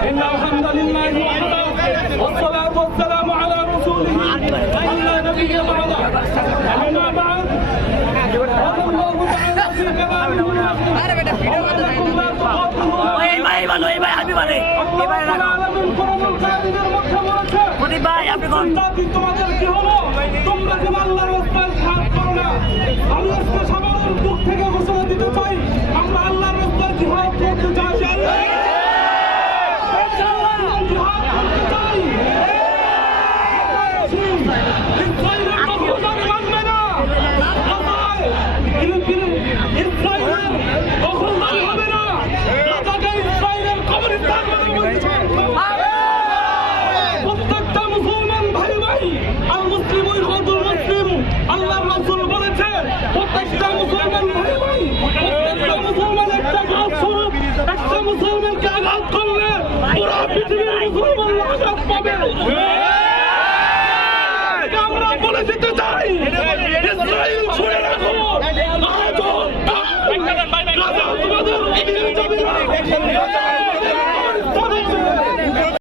إن الحمد لله وحده والصلاة والسلام على رسوله لا نبي بعده أما بعد قال الله تعالى في كلامه وأنكم لا تقاتلون তোমাদের কি হলো তোমরা যে আল্লাহর রাস্তায় জিহাদ করো না আমি আজকে সবার বুক থেকে ঘোষণা দিতে চাই আমরা আল্লাহর রাস্তায় জিহাদ করতে চাই মুসলমানকে আঘাত করলে পুরো পৃথিবীর মুসলমান আঘাত পাবে আমরা বলে দিতে চাই ইসরায়েল ছুড়ে রাখো তোমাদের অধীনে যাবে না